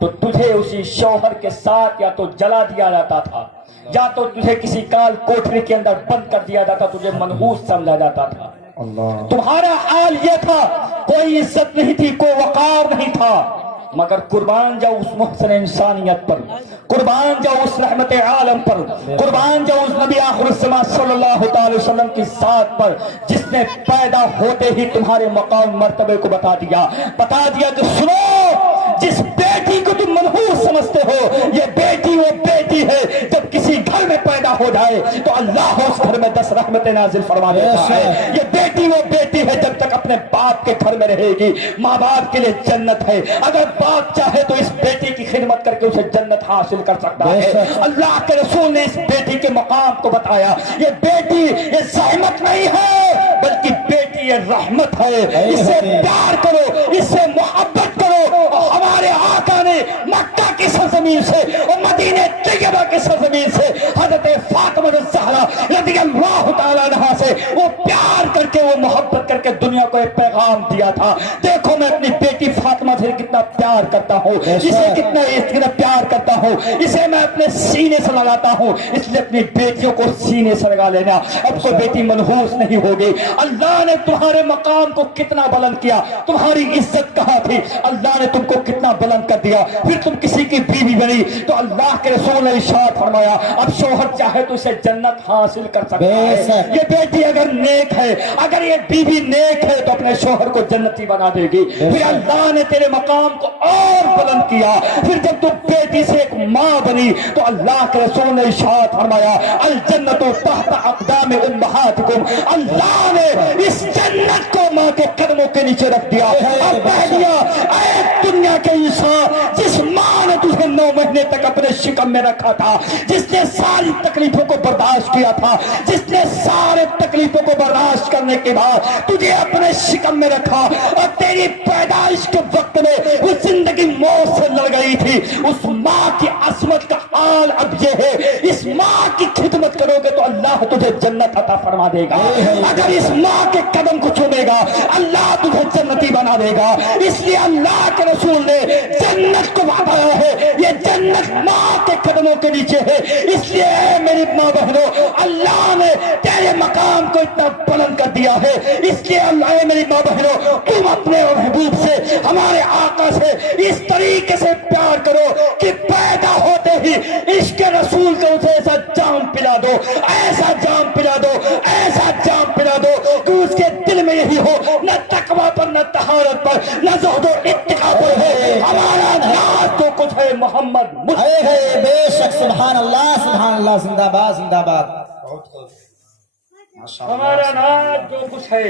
तो तुझे उसी शौहर के साथ या तो जला दिया जाता था, या तो तुझे किसी काल कोठरी के अंदर बंद कर दिया जाता, तुझे मनहूस समझा जाता था। अल्लाह। तुम्हारा हाल ये था, कोई इज्जत नहीं थी, कोई वकार नहीं था, मगर कुर्बान जाओ उस मुहसन इंसानियत पर, कुर्बान जाओ उस रहमत आलम पर, कुर्बान जाओ उस नबी आखिर समा सल्लल्लाहु अलैहि वसल्लम की साथ पर, जिसने पैदा होते ही तुम्हारे मकाम मर्तबे को बता दिया कि सुनो, जिस बेटी को तुम मनहूस समझते हो, ये बेटी वो बेटी है, जब किसी घर में पैदा हो जाए तो अल्लाह उस घर में 10 रहमतें नाजिल फरमा देता है। ये बेटी वो बेटी है, जब तक अपने बाप के घर में रहेगी माँ बाप के लिए जन्नत है। अगर बाप चाहे तो इस बेटी की खिदमत करके उसे जन्नत हासिल कर सकता है। अल्लाह के रसूल ने इस बेटी के मकाम को बताया, ये बेटी ये ज़हमत नहीं है, बल्कि बेटी ये रहमत है। इससे प्यार करो, इससे मोहब्बत करो। और हमारे आका ने मक्का की सरजमीन से और मदीने तैयबा की सरजमीन से हजरत फातिमा ज़हरा रज़ियल्लाहु तआला अन्हा से वो प्यार करके, वो मोहब्बत करके दुनिया को एक पैगाम दिया था। देखो मैं अपनी बेटी फातिमा से कितना प्यार करता हूँ, इसे कितना प्यार करता हूँ, इसे मैं अपने सीने से लगाता हूँ, इसलिए अपनी बेटियों को सीने से लगा लेना। अब कोई बेटी मनहूस नहीं होगी। अल्लाह ने तुम्हारे मकाम को कितना बुलंद किया, तुम्हारी इज्जत कहाँ थी, अल्लाह ने तुमको कितना बुलंद कर दिया। फिर तुम किसी की बीवी बनी तो अल्लाह के रसूल ने इरशाद फरमाया, अब शौहर चाहे तो इसे जन्नत हासिल कर सकता है। ये बेटी अगर नेक है, अगर ये बीवी नेक है तो अपने शौहर को जन्नती बना देगी। फिर अल्लाह ने तेरे मकाम को और बुलंद किया। फिर जब तुम बेटी से एक माँ बनी तो अल्लाह के रसूल ने इरशाद फरमाया, अल जन्नतु तहत अक़दाम उम्महातिकुम, अल्लाह ने इस जन्नत को माँ के कदमों के नीचे रख दिया। अब कह दिया, ऐ दुनिया के इंसान, जिस माँ ने तुझे 9 महीने तक अपने शिकम में रखा था, जिसने सारी तकलीफों को बर्दाश्त किया था, जिसने सारे तकलीफों को बर्दाश्त करने के बाद तुझे अपने शिकम में रखा और तेरी पैदाइश के वक्त में वो जिंदगी मौत से लड़ गई थी, उस माँ की असमत का हाल अब ये है। इस माँ की खिदमत करोगे तो अल्लाह तुझे जन्नत अता फरमा देगा। अगर इस माँ के कदम को चूमेगा अल्लाह तुझे जन्नती बना देगा। इसलिए अल्लाह के रसूल ने जन्नत को बताया है, ये जन्नत माँ के कदमों के नीचे है। इसलिए मेरी माँ बहनों, अल्लाह ने तेरे मकाम को इतना बुलंद कर दिया है। इसलिए अल्लाह, मेरी माँ बहनों, तुम अपने महबूब से, हमारे आका से इस तरीके से प्यार करो कि पैदा होते ही इश्क रसूल को उसे ऐसा जाम पिला दो, ऐसा जाम पिला दो, ऐसा जाम पिला दो कि उसके दिल में यही हो, न तकवा पर, न तहारत पर, न ज़ुहद और इत्तिका पर है, हमारा नाज तो कुछ है मोहम्मद है। बेशक सुभान अल्लाह, जिंदाबाद जिंदाबाद। हमारा नाज जो कुछ है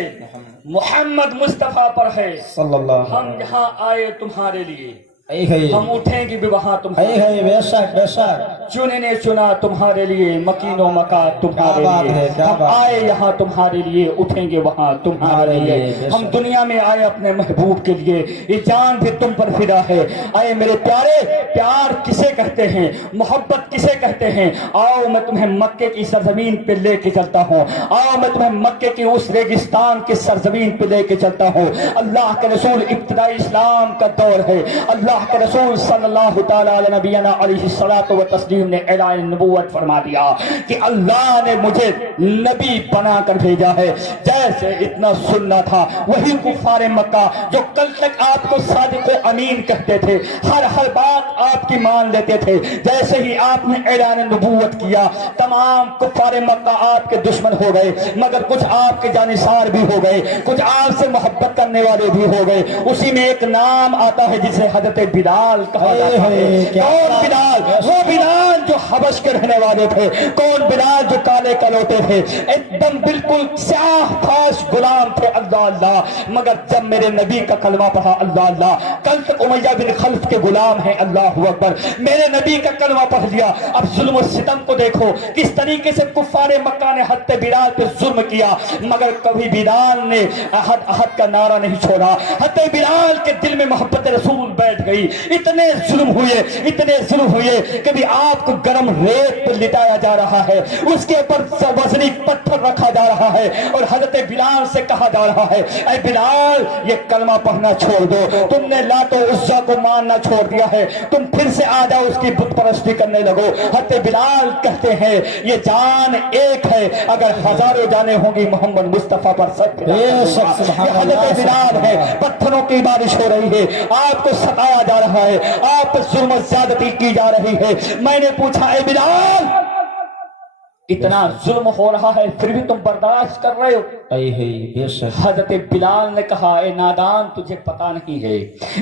मोहम्मद मुस्तफा पर है सल्लल्लाहु। हम यहाँ आए तुम्हारे लिए, हम उठेंगे भी वहाँ तुम्हारे। बेशक बेशक। चुने ने चुना तुम्हारे लिए, मकीनो मका तुम्हारे लिए। हम आए यहाँ तुम्हारे लिए, उठेंगे वहाँ तुम्हारे लिए। हम दुनिया में आए अपने महबूब के लिए, ये जान भी तुम पर फिदा है। आए मेरे प्यारे, प्यार किसे कहते हैं, मोहब्बत किसे कहते हैं? आओ मैं तुम्हें मक्के की सरजमीन पे लेके चलता हूँ, आओ मैं तुम्हें मक्के की उस रेगिस्तान की सरजमीन पे लेके चलता हूँ। अल्लाह के रसूल, इब्तिदाई इस्लाम का दौर है, अल्लाह के रसूल सल्लल्लाहु तआला नबीना अलैहि सलातो व तस्लीम ने ऐलान नबूवत फरमा दिया कि अल्लाह ने मुझे नबी बनाकर भेजा है। जैसे इतना सुनना था, वही कुफारे मक्का जो कल तक आपको सादिक अमीन कहते थे, हर बात आपकी मान लेते थे, जैसे ही आपने ऐलान नबूवत किया तमाम कुफारे मक्का आपके दुश्मन हो गए, मगर कुछ आपके जानिसार भी हो गए, कुछ आपसे मोहब्बत करने वाले भी हो गए। उसी में एक नाम आता है जिसे हजरत बिलाल कहा जाता है। कौन बिलाल? वो बिलाल بلال جو حبش کے رہنے والے تھے، کون بلال جو کالے کلوٹے تھے، ایک دم بالکل سیاہ فاش غلام تھے، اللہ اللہ، مگر جب میرے نبی کا کلمہ پڑھا، اللہ اللہ، کل تک امیہ بن خلف کے غلام ہیں، اللہ اکبر، میرے نبی کا کلمہ پڑھ لیا۔ اب ظلم و ستم کو دیکھو کس طریقے سے کفار مکہ نے حضرت بلال پہ ظلم کیا، مگر کبھی بلال نے احد احد کا نعرہ نہیں چھوڑا۔ حضرت بلال کے دل میں محبت رسول بیٹھ گئی۔ اتنے ظلم ہوئے، کبھی آپ کو گرم ریت پر لٹایا جا رہا ہے، اس کے اوپر وزنی پتھر رکھا جا رہا ہے، اور حضرت بلال سے کہا جا رہا ہے، اے بلال یہ کلمہ پڑھنا چھوڑ دو، تم نے لات و عزا کو ماننا چھوڑ دیا ہے، تم پھر سے آ جاؤ اس کی بت پرستی کرنے لگو۔ حضرت بلال کہتے ہیں یہ جان ایک ہے، اگر ہزاروں جانیں ہوں گی محمد مصطفیٰ پر سب حضرت بلال ہے۔ پتھروں کی بارش ہو رہی ہے، آپ کو ستایا جا رہا ہے، آپ پر ظلم و زیادتی کی جا رہی ہے۔ میں نے پوچھا اے بلال اتنا ظلم ہو رہا ہے پھر بھی تم برداشت کر رہے ہو؟ حضرت بلال نے کہا اے نادان تجھے پتا نہیں ہے،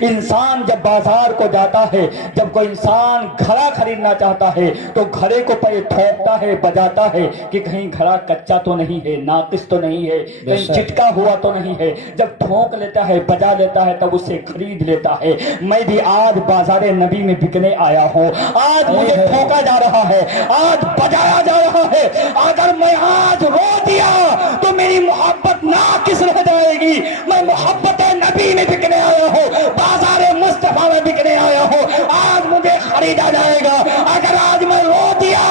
انسان جب بازار کو جاتا ہے، جب کوئی انسان گھڑا خریدنا چاہتا ہے تو گھڑے کو پہلے ٹھوکتا ہے، بجاتا ہے کہ کہیں گھڑا کچا تو نہیں ہے، ناقص تو نہیں ہے، کہیں چٹکا ہوا تو نہیں ہے۔ جب ٹھوک لیتا ہے، بجا لیتا ہے، تب اسے خرید لیتا ہے۔ میں بھی آج بازار نبی میں بکنے آیا ہوں، آج مجھے ٹھوکا جا رہا ہے، آج بجایا جا رہا ہے۔ اگر میں آج رو دیا تو میری محبت ناقص رہ جائے گی۔ میں محبت نبی میں بکنے آیا ہوں، بازار مصطفیٰ میں بکنے آیا ہوں، آج مجھے خریدا جائے گا۔ اگر آج میں رو دیا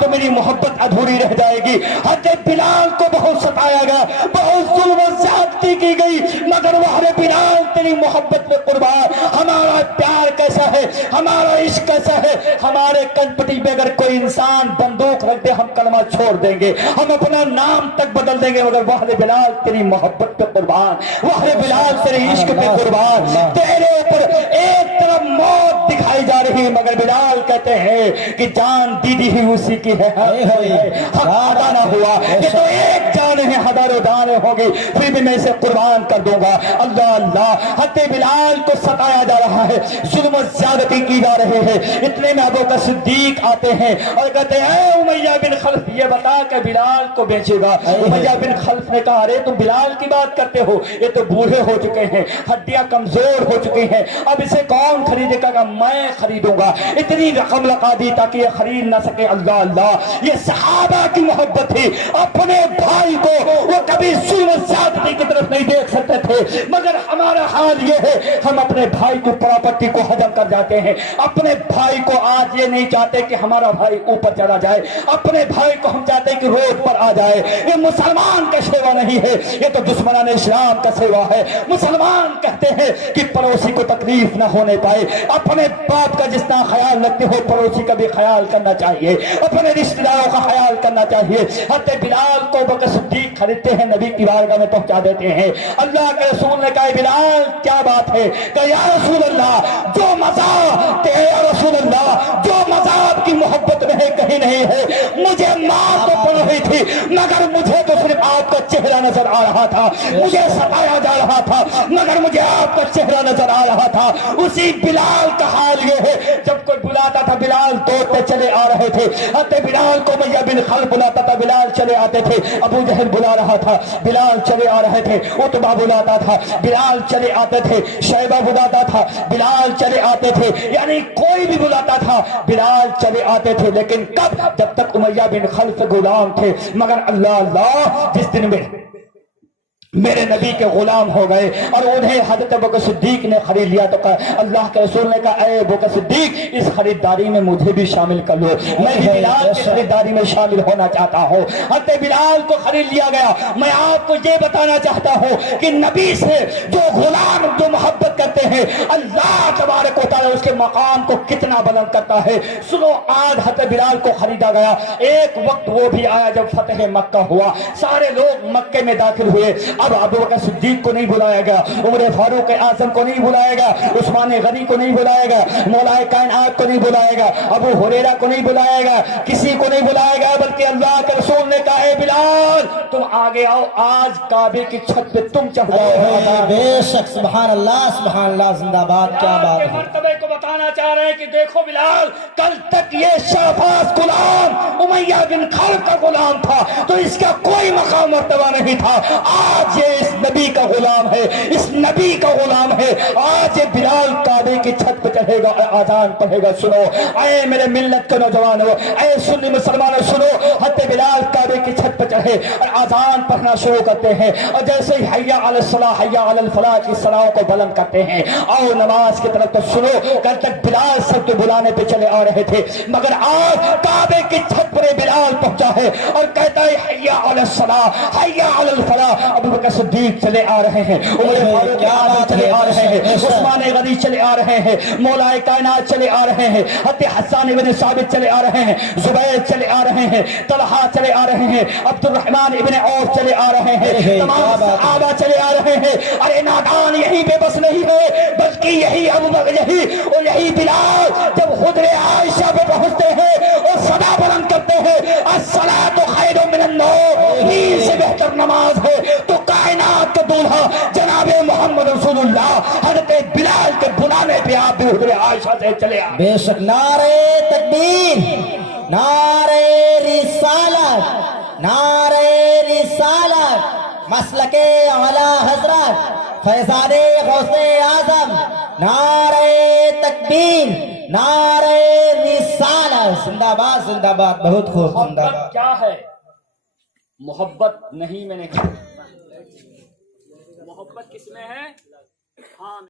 تو میری محبت ادھوری رہ جائے گی۔ حضرت بلال کو بہت ستایا گیا، بہت ظلم و زیادتی کی گئی، مگر وہ بلال تیری محبت میں قربان، ہمارا پیار کیسا ہے، ہمارا عشق کیسا ہے، ہمارے کنپٹی پہ اگر کوئی انسان بندوق رکھ دے ہم کلمہ چھوڑ دیں گے، ہم اپنا نام تک بدل دیں گے، مگر وہ بلال تیری محبت پہ قربان، وہ بلال تیرے عشق پہ قربان۔ تیرے اوپر ایک طرف موت دکھائی جا رہی ہے، مگر بلال کہتے ہیں کہ جان دی ہی اسی کی ہے، حق ادا نہ ہوا، یہ تو ایک جان ہے، ہزاروں جانیں ہوں گی پھر بھی میں اسے قربان کر دوں گا۔ اللہ اللہ، حضرت بلال کو ستایا جا رہا ہے، ظلم و زیادتی کی جا رہے ہیں۔ اتنے میں ابو بکر صدیق آتے ہیں اور کہتے ہیں اے امیہ بن خلف یہ بتا کہ بلال کو بیچے گا۔ امیہ بن خلف نے کہا ارے تم بلال کی بات کرتے ہو، یہ تو بوڑھے ہو چکے ہیں، ہڈیاں کمزور ہو چکی ہیں، اب اسے کون خریدے گا؟ میں خریدوں گا۔ اتنی رقم لگا دی تاکہ یہ خرید نہ سکے۔ اللہ اللہ، یہ صحابہ کی محبت تھی، اپنے بھائی کو وہ کبھی ظلم و زیادتی کی طرف نہیں دیکھ سکتے تھے، مگر ہمارا حال یہ ہے ہم اپنے بھائی کی پراپرٹی کو ہضم کر جاتے ہیں، اپنے بھائی کو آج یہ نہیں چاہتے کہ ہمارا بھائی اوپر چلا جائے، اپنے بھائی کو ہم چاہتے ہیں کہ روڈ پر آ جائے۔ یہ مسلمان کا سیوا نہیں ہے، یہ تو دشمنان اسلام کا سیوا ہے۔ مسلمان کہتے ہیں کہ پڑوسی کو تکلیف نہ ہونے پائے، اپنے باپ کا جتنا خیال رکھتے ہو پڑوسی کا بھی خیال کرنا چاہیے، اپنے رشتہ داروں کا خیال کرنا چاہیے۔ حضرت بلال کو بکر صدیق خریدتے ہیں، نبی کی بارگاہ میں پہنچا دیتے ہیں۔ اللہ کے رسول نے کہا بلال کیا بات ہے؟ کہ یا رسول اللہ جو مزہ یا رسول اللہ جو مزہ آپ کی محبت میں ہے کہیں نہیں ہے، مجھے ماں تو پڑ رہی تھی مگر مجھے تو صرف آپ کا چہرہ نظر آ رہا تھا، مجھے ستایا جا رہا تھا مگر مجھے آپ کا چہرہ نظر آ رہا تھا۔ اسی بلال کا حال یہ ہے، جب کوئی بلاتا تھا بلال دوڑتے چلے آ رہے تھے۔ حضرت بلال کو امیہ بن خلف بلاتا تھا، بلال چلے آتے تھے۔ ابو جہل بلا رہا تھا، بلال چلے آ رہے تھے۔ عتبہ بلاتا تھا، بلال چلے آتے تھے۔ شیبہ بلاتا تھا، بلال چلے آتے تھے، یعنی کوئی بھی بلاتا تھا بلال چلے آتے تھے۔ لیکن کب؟ جب تک امیہ بن خلف غلام تھے، مگر اللہ اللہ جس دن میں میرے نبی کے غلام ہو گئے اور انہیں حضرت ابو بکر صدیق نے خرید لیا تو کہا، اللہ کے رسول نے کہا اے ابو بکر صدیق اس خریداری میں مجھے بھی شامل کر لو، میں بھی بلال کی خریداری میں شامل ہونا چاہتا ہوں۔ حضرت بلال کو خرید لیا گیا۔ میں آپ کو یہ بتانا چاہتا ہوں کہ نبی سے جو غلام جو محبت کرتے ہیں، اللہ تبارک و تعالی اس کے مقام کو کتنا بلند کرتا ہے۔ سنو، آج حضرت بلال کو خریدا گیا۔ ایک وقت وہ بھی آیا جب فتح مکہ ہوا، سارے لوگ مکے میں داخل ہوئے۔ अब अबू बकर सिद्दीक को नहीं बुलाया गया, उमर फारूक आजम को नहीं बुलाया गया, उस्मान गनी को नहीं बुलाया गया, मौलाए कायनात को नहीं बुलाया गया, अबू हुरैरा को नहीं बुलाया गया, किसी को नहीं बुलाया गया, बल्कि अल्लाह के रसूल ने कहा है बिलाल तुम आगे आओ, आज काबे की छत पे तुम चढ़ जाओ। बेशक सुभान अल्लाह जिंदाबाद। क्या बात है। मर्तबे को बताना चाह रहे हैं कि देखो बिलाल, कल तक ये शाहबाज गुलाम उमैया बिन खल्फ का गुलाम था तो इसका कोई मकाम मर्तबा नहीं था, आज ये इस नबी का गुलाम है, इस नबी का गुलाम है। आज ये बिलाल काबे की छत पे चढ़ेगा और आजान पढ़ेगा। सुनो ऐ मेरे मिल्लत के नौजवानों, ऐ सुन्नी मुसलमानों सुनो, हत्ते बिलाल काबे की छत पे चढ़े और आजान पढ़ना शुरू करते हैं और जैसे ही हय्या अलल सलाह हय्या अलल फलाह की सलाहों को बुलंद करते हैं आओ नमाज की तरफ। तो सुनो कल तक बिलाल सबके बुलाने पे चले आ रहे थे, मगर आज काबे की छत पर बिलाल पहुंचा है और कहता है हय्या अलल सलाह हय्या अलल फलाह। अबू बकर सिद्दीक चले आ रहे हैं, उमर फारूक आजम चले आ रहे हैं, उस्मान गनी चले आ रहे हैं, मौलाए कायनात चले आ रहे हैं, हत्ते हसन इब्न साबित चले आ रहे हैं, जुबैर चले आ रहे हैं, तलहा चले आ रहे हैं, अब्दुर्रहमान इब्न औफ चले आ रहे हैं, तमाम सहाबा चले आ रहे हैं। अरे नादान यही पे बस नहीं है, बल्कि यही अबू बकर यही और यही बिलाल जब हुजरे आयशा पे पहुंचते हैं और सदा बुलंद करते हैं अस्सलातु खैरुम मिनन नौम, नींद से बेहतर नमाज है, तो कायनात का दूल्हा जनाबे मोहम्मद रसूलुल्लाह हजरत बिलाल के बुलाने पे आप भी हुजरे आयशा से चले आ। बेशक नारे तकबीर, नारे रिसालत, नारे रिसालत, मसलके आला हजरत फैजाने गौसे आजम, नारे तकबीर, नारे रिसालत। जिंदाबाद जिंदाबाद। बहुत खूब जिंदाबाद। क्या है मोहब्बत? नहीं मैंने कहा मोहब्बत किसमें है? हाँ